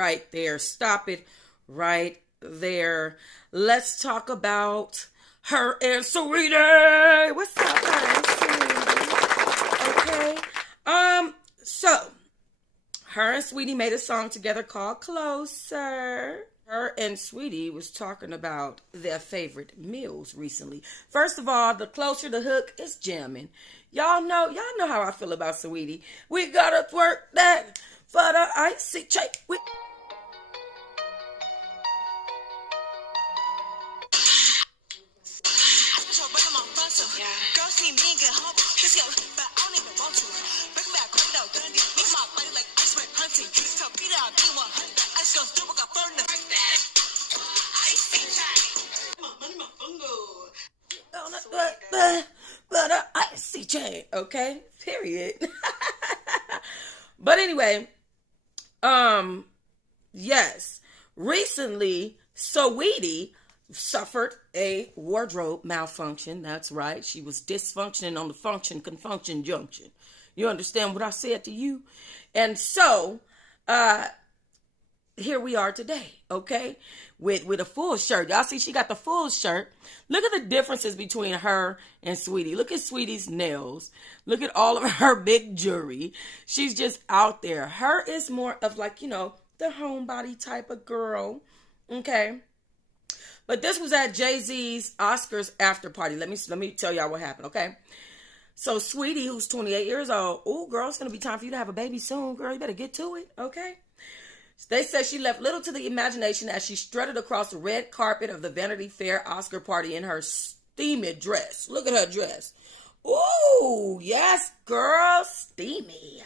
right there. Stop it right there. Let's talk about her and Saweetie. What's up, her and Saweetie? Okay. So her and Saweetie made a song together called Closer. Her and Saweetie was talking about their favorite meals recently. First of all, the closer the hook is jamming. Y'all know how I feel about Saweetie. We gotta twerk that for the icy shake. But an icy chain, okay? Period. But anyway, yes. Recently, Saweetie suffered a wardrobe malfunction. That's right. She was dysfunctioning on the function-confunction junction. You understand what I said to you? And so, here we are today, okay? With a full shirt. Y'all see she got the full shirt. Look at the differences between her and Saweetie. Look at Saweetie's nails. Look at all of her big jewelry. She's just out there. Her is more of like, the homebody type of girl, okay? But this was at Jay-Z's Oscars after party. Let me tell y'all what happened, okay? So Saweetie, who's 28 years old, oh, girl, it's going to be time for you to have a baby soon, girl. You better get to it, okay? They said she left little to the imagination as she strutted across the red carpet of the Vanity Fair Oscar party in her steamy dress. Look at her dress. Ooh, yes, girl, steamy.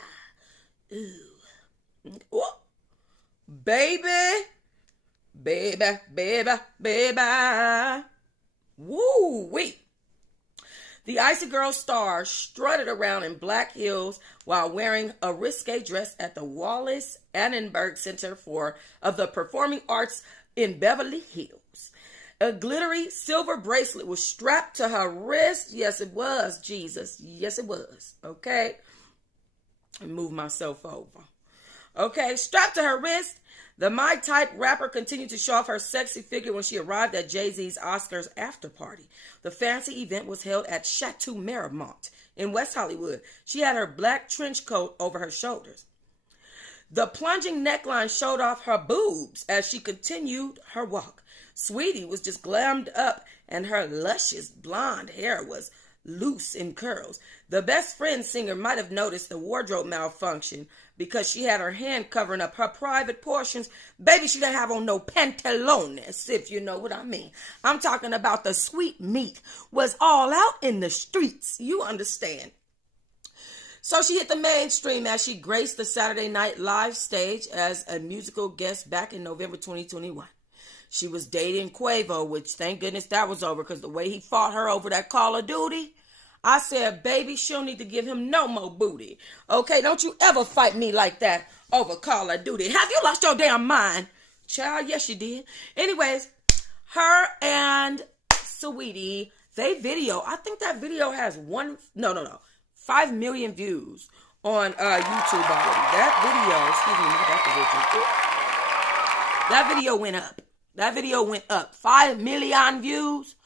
Ooh. Ooh. Baby. Woo, wait. The Icy Girl star strutted around in black heels while wearing a risque dress at the Wallace Annenberg Center for the Performing Arts in Beverly Hills. A glittery silver bracelet was strapped to her wrist. Yes, it was, Jesus. Yes, it was. Okay. I move myself over. Okay, strapped to her wrist. The My Type rapper continued to show off her sexy figure when she arrived at Jay-Z's Oscars after party. The fancy event was held at Chateau Marmont in West Hollywood. She had her black trench coat over her shoulders. The plunging neckline showed off her boobs as she continued her walk. Saweetie was just glammed up and her luscious blonde hair was loose in curls. The Best Friend singer might have noticed the wardrobe malfunction because she had her hand covering up her private portions. Baby, she didn't have on no pantalones, if you know what I mean. I'm talking about the sweet meat was all out in the streets. You understand? So she hit the mainstream as she graced the Saturday Night Live stage as a musical guest back in November 2021. She was dating Quavo, which thank goodness that was over because the way he fought her over that Call of Duty, I said, baby, she'll need to give him no more booty. Okay, don't you ever fight me like that over Call of Duty. Have you lost your damn mind? Child, yes, you did. Anyways, her and Saweetie, they video, I think that video has 5 million views on YouTube already. That video went up. That video went up. 5 million views.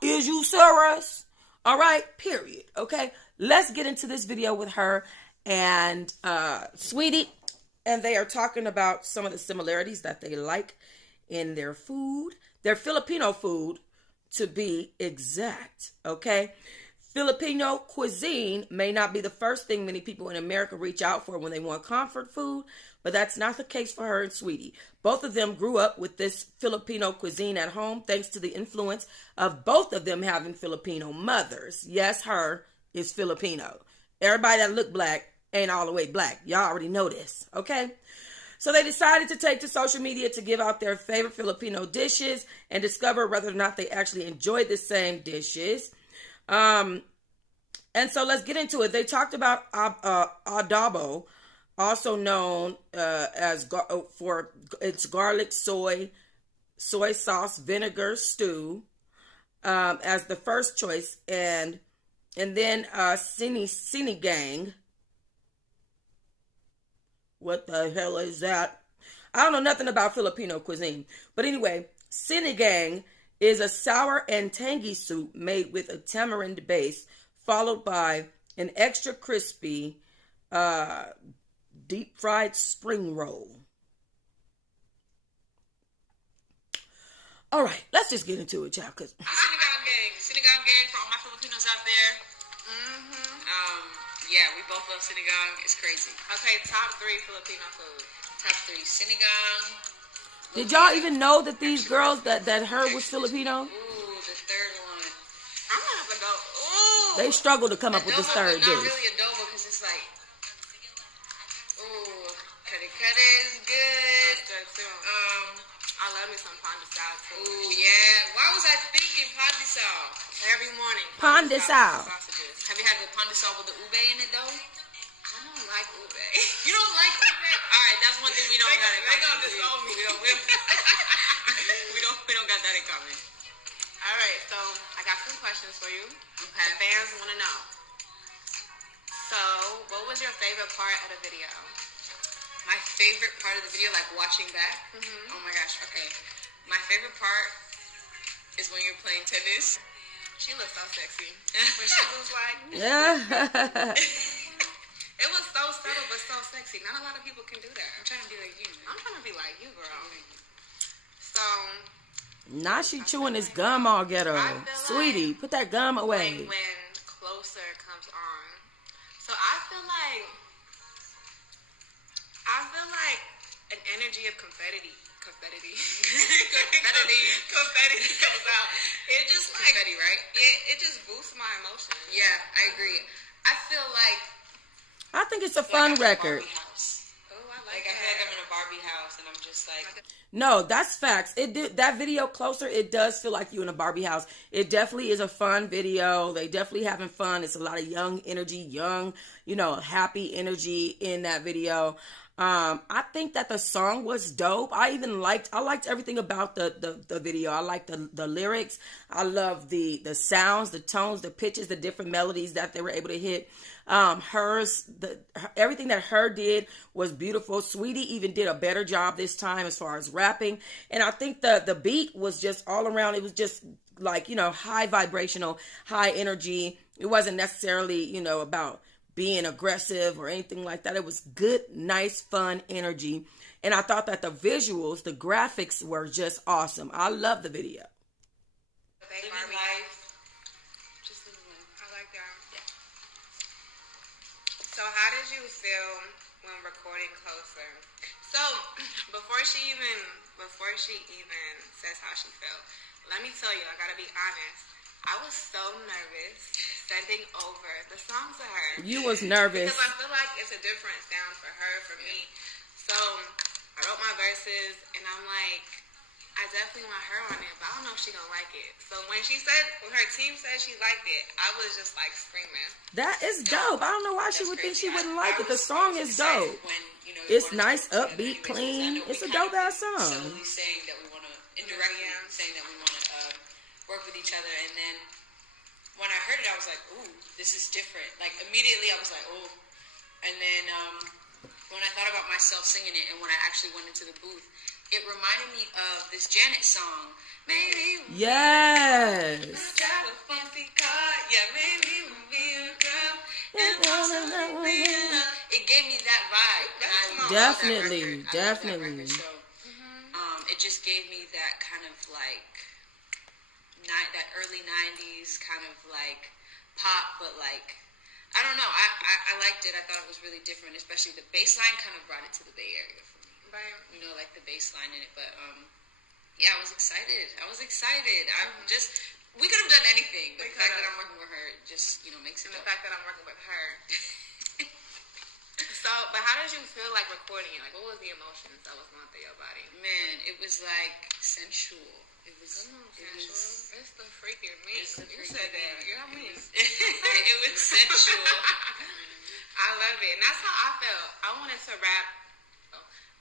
Is you serious? All right, period. Okay, let's get into this video with her and Saweetie. And they are talking about some of the similarities that they like in their food. Their Filipino food, to be exact. Okay, Filipino cuisine may not be the first thing many people in America reach out for when they want comfort food, but that's not the case for her and Saweetie. Both of them grew up with this Filipino cuisine at home thanks to the influence of both of them having Filipino mothers. Yes, her is Filipino. Everybody that look black ain't all the way black. Y'all already know this, okay? So they decided to take to social media to give out their favorite Filipino dishes and discover whether or not they actually enjoyed the same dishes. And so let's get into it. They talked about adobo, also known for its garlic soy sauce vinegar stew, as the first choice, and then sinigang. What the hell is that? I don't know nothing about Filipino cuisine. But anyway, sinigang is a sour and tangy soup made with a tamarind base, followed by an extra crispy deep fried spring roll. All right, let's just get into it, y'all. Sinigang gang for all my Filipinos out there. Yeah, we both love sinigang. It's crazy. Okay, top 3 Filipino food. Top 3 sinigang. Did y'all even know that these girls that heard was Filipino? Ooh, the third one. I'm gonna have to go. Ooh. They struggle to come up with this third dish. Not really adobo because it's like, ooh, kare is good. That's good too. I love me some pandesal too. Ooh, yeah. Why was I thinking pandesal? Every morning. Pandesal. Sausages. Have you had the pandesal with the ube in it though? I don't like ube. You don't like ube? All right, that's one thing we don't got in common. They gonna disown me. We don't got that in common. All right, so I got some questions for you. Okay. The fans want to know. So, what was your favorite part of the video? My favorite part of the video, like watching back. Oh my gosh. Okay. My favorite part is when you're playing tennis. She looks so sexy. When she was like, Yeah. it was so subtle but so sexy. Not a lot of people can do that. I'm trying to be like you. I'm trying to be like you, girl. So, Now she chewing this gum all ghetto. Sweetie, put that gum away. when Closer comes on, so I feel like an energy of confetti comes out. It just like Confetti, right? it just boosts my emotions. Yeah, I agree. I feel like I think it's a fun I'm in a record. Barbie house. Oh, I Like I feel like I'm in a Barbie house and I'm just like No, that's facts. That video Closer, it does feel like you in a Barbie house. It definitely is a fun video. They definitely having fun. It's a lot of young energy, happy energy in that video. I think that the song was dope. I liked everything about the video. I liked the lyrics. I love the sounds, the tones, the pitches, the different melodies that they were able to hit. Everything that her did was beautiful. Saweetie even did a better job this time as far as rapping. And I think the beat was just all around. It was just like, high vibrational, high energy. It wasn't necessarily, about being aggressive or anything like that. It was good, nice, fun energy. And I thought that the visuals, the graphics were just awesome. I love the video. living life. Just living life. I like that. Yeah. So how did you feel when recording Closer? So before she even says how she felt, let me tell you, I gotta be honest. I was so nervous sending over the song to her. You was nervous. Because I feel like it's a different sound for her, for me. So I wrote my verses and I'm like, I definitely want her on it, but I don't know if she's gonna like it. So when her team said she liked it, I was just like screaming. That is dope. I don't know why she would think she wouldn't like it. The song is dope. When, It's nice, upbeat, clean. It's a dope ass song. Subtly saying that we want to, indirectly saying that we want to work with each other. And then when I heard it, I was like, ooh, this is different. Like immediately I was like, oh. And then when I thought about myself singing it and when I actually went into the booth, it reminded me of this Janet song. Maybe Yes. drive a fancy car. Yeah, maybe we'll be a girl. And it gave me that vibe. And I love Definitely, that record. I love that definitely. record. So it just gave me that kind of like that early 90s kind of like pop, but like I don't know. I liked it. I thought it was really different, especially the bass line kind of brought it to the Bay Area for me. Right. Like the bass line in it. But yeah, I was excited. We could have done anything, but the fact that I'm working with her just, makes it. And the fact that I'm working with her. So, but how did you feel like recording it? Like, what was the emotions that was going through your body? Man, it was like sensual. It was sensual. It's the freaking me. You said that. You know what I mean? It was sensual. I love it. And that's how I felt. I wanted to rap.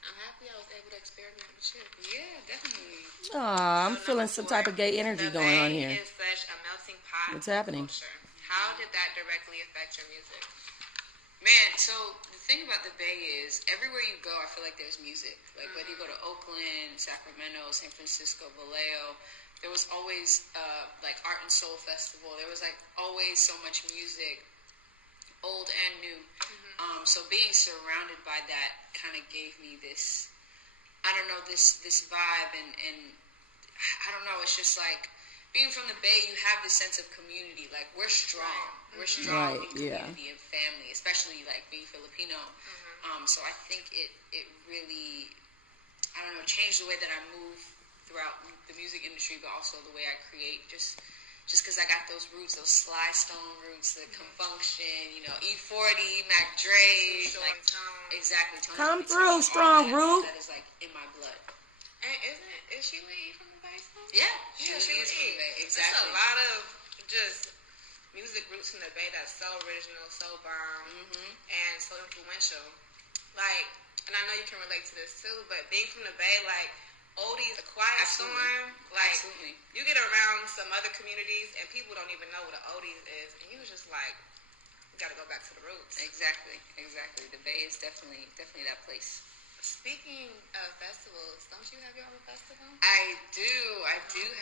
I'm happy I was able to experiment with you. Yeah, definitely. Aw, I'm feeling some type of gay energy going on here. Is such a melting pot. What's happening? Culture. How did that directly affect your music? Man, so the thing about the Bay is everywhere you go, I feel like there's music. Like whether you go to Oakland, Sacramento, San Francisco, Vallejo, there was always like Art and Soul Festival. There was like always so much music, old and new. So being surrounded by that kind of gave me this, I don't know, this vibe and I don't know. It's just like being from the Bay, you have this sense of community. Like we're strong. We're strong in community and family, especially like being Filipino. So I think it really, I don't know, changed the way that I move throughout the music industry, but also the way I create. Just because I got those roots, those Sly Stone roots, the Confunction, you know, E40, Mac Dre, like exactly. Tony Come Tony, through, strong root. That is like in my blood. And is she Lee from the Bay? Yeah, she is from the Bay. Exactly. There's a lot of just music roots in the Bay that's so original, so bomb, and so influential. Like, and I know you can relate to this too, but being from the Bay, like, oldies, a quiet storm, like, you get around some other communities and people don't even know what an oldies is, and you just like, you gotta go back to the roots. Exactly. The Bay is definitely that place. Speaking of festivals, don't you have your own festival? I do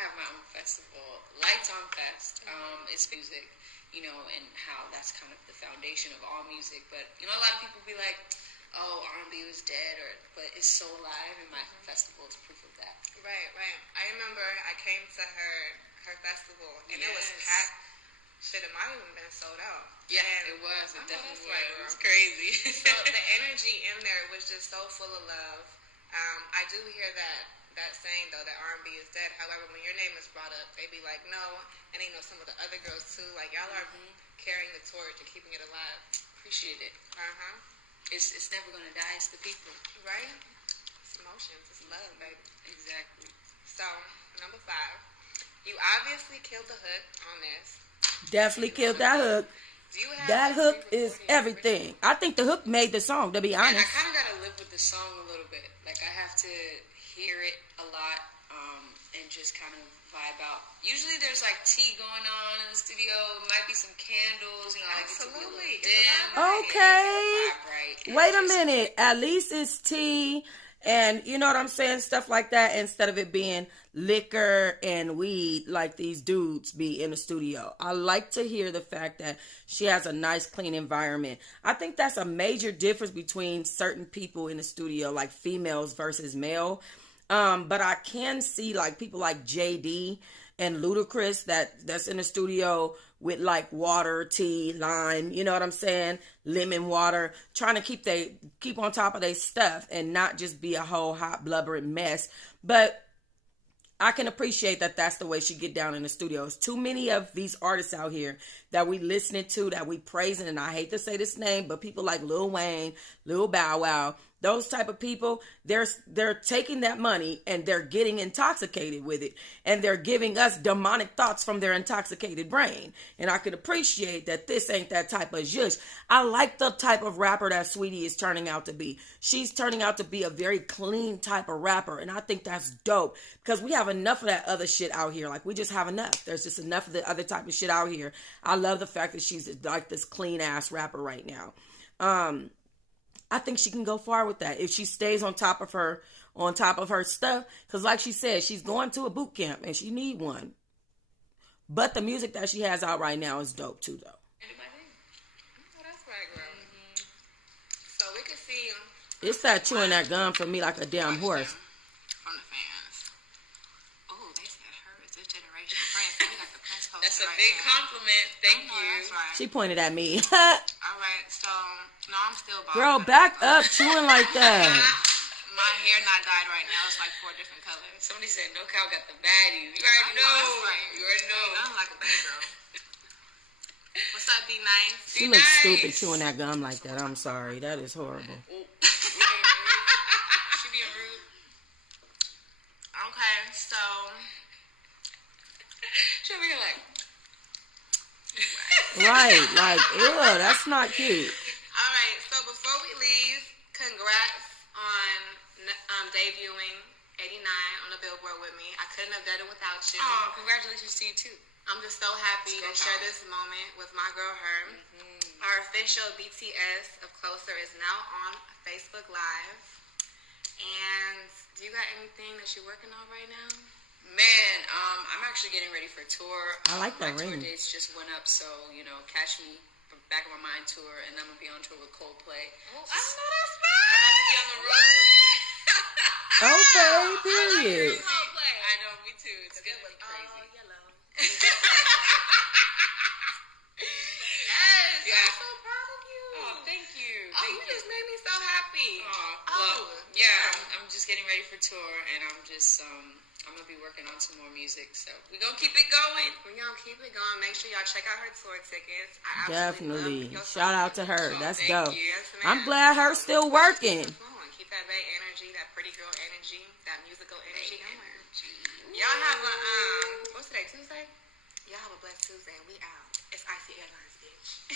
have my own festival, Lights on Fest. It's music, you know, and how that's kind of the foundation of all music. But, you know, a lot of people be like, oh, R&B was dead, but it's so alive, and my festival is proof of that. Right. I remember I came to her festival, and it was packed. Shit, it might have even been sold out. Yeah, and it was. It definitely was. It was crazy. So the energy in there was just so full of love. I do hear that saying, though, that R&B is dead. However, when your name is brought up, they be like, no. And, you know, some of the other girls, too. Like, y'all are carrying the torch and keeping it alive. Appreciate it. It's never going to die. It's the people. Right? It's emotions. It's love, baby. Exactly. So, number 5. You obviously killed the hook on this. Definitely killed that hook. That hook is everything. I think the hook made the song, to be honest. I kind of got to live with the song a little bit. Like, I have to hear it a lot and just kind of vibe out. Usually there's, like, tea going on in the studio. Might be some candles, you know, like it's a little dim. Okay. Wait a minute. At least it's tea and, you know what I'm saying, stuff like that, instead of it being liquor and weed like these dudes be in the studio. I like to hear the fact that she has a nice, clean environment. I think that's a major difference between certain people in the studio, like females versus male. But I can see like people like JD and Ludacris that's in the studio with like water, tea, lime, you know what I'm saying? Lemon water, trying to keep on top of their stuff and not just be a whole hot blubbering mess. But I can appreciate that that's the way she get down in the studios. Too many of these artists out here that we listening to, that we praising, and I hate to say this name, but people like Lil Wayne, Lil Bow Wow, those type of people, they're taking that money and they're getting intoxicated with it. And they're giving us demonic thoughts from their intoxicated brain. And I could appreciate that this ain't that type of zhush. I like the type of rapper that Saweetie is turning out to be. She's turning out to be a very clean type of rapper. And I think that's dope. Because we have enough of that other shit out here. Like, we just have enough. There's just enough of the other type of shit out here. I love the fact that she's like this clean ass rapper right now. I think she can go far with that if she stays on top of her stuff. Because like she said, she's going to a boot camp and she need one. But the music that she has out right now is dope too, though. Oh, that's right, girl. So we can see. It's that chewing that gum for me like a damn horse. From the fans. Oh, they said her is this generation Prince. We got the Prince poster. That's a right big there. compliment. Thank you. That's right. She pointed at me. All right, so no, I'm still bald. Girl, back up chewing like that. My hair not dyed right now. It's like 4 different colors. Somebody said no cow got the baddies. You already know. Right. You already know. I'm like a bad girl. What's up, Be Nice? She looks stupid chewing that gum like that. I'm sorry. That is horrible. She being rude. Okay, so She being like. Right, like, ew, that's not cute. all right, so before we leave, congrats on debuting 89 on the Billboard with me. I couldn't have done it without you. Oh, congratulations to you too. I'm just so happy to share this moment with my girl, her. Our official BTS of Closer is now on Facebook Live. And do you got anything that you're working on right now? Man, I'm actually getting ready for a tour. I like that my ring. tour dates just went up, so catch me from Back of My Mind tour, and I'm gonna be on tour with Coldplay. Oh, I know that spot. I'm about to be on the road. Okay, period. Coldplay. I know, me too. It's gonna be crazy. Oh, yellow. Yes. Yeah. I'm so proud of you. Oh, thank you. Oh, you just made me so happy. Well, yeah, I'm just getting ready for tour, and I'm gonna be working on some more music, so we're gonna keep it going. We're gonna keep it going. Make sure y'all check out her tour tickets. I Definitely. love your Shout out to song. her. That's thank dope. you. Yes, ma'am. I'm glad her still working. Keep that bae energy, that pretty girl energy, that musical energy going. Y'all have a what's today? Tuesday? Y'all have a blessed Tuesday, and we out. It's Icy Airlines, bitch.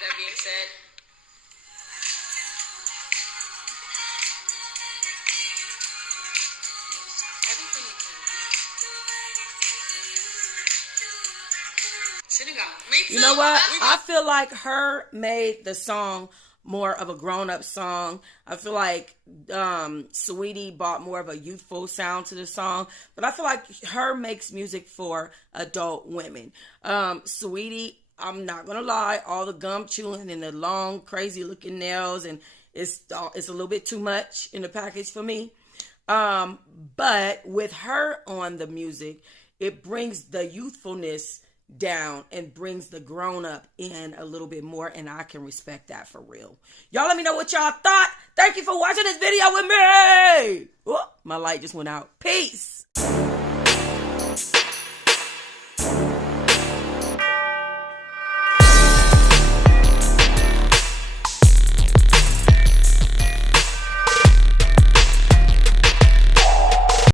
That being said, everything you can do. Senegal. Me too. You know what? I feel like her made the song more of a grown-up song. I feel like Saweetie brought more of a youthful sound to the song, but I feel like her makes music for adult women. Saweetie, I'm not gonna lie, all the gum chewing and the long, crazy looking nails, and it's a little bit too much in the package for me. But with her on the music, it brings the youthfulness down and brings the grown up in a little bit more, and I can respect that for real. Y'all let me know what y'all thought. Thank you for watching this video with me. Oh, my light just went out. Peace.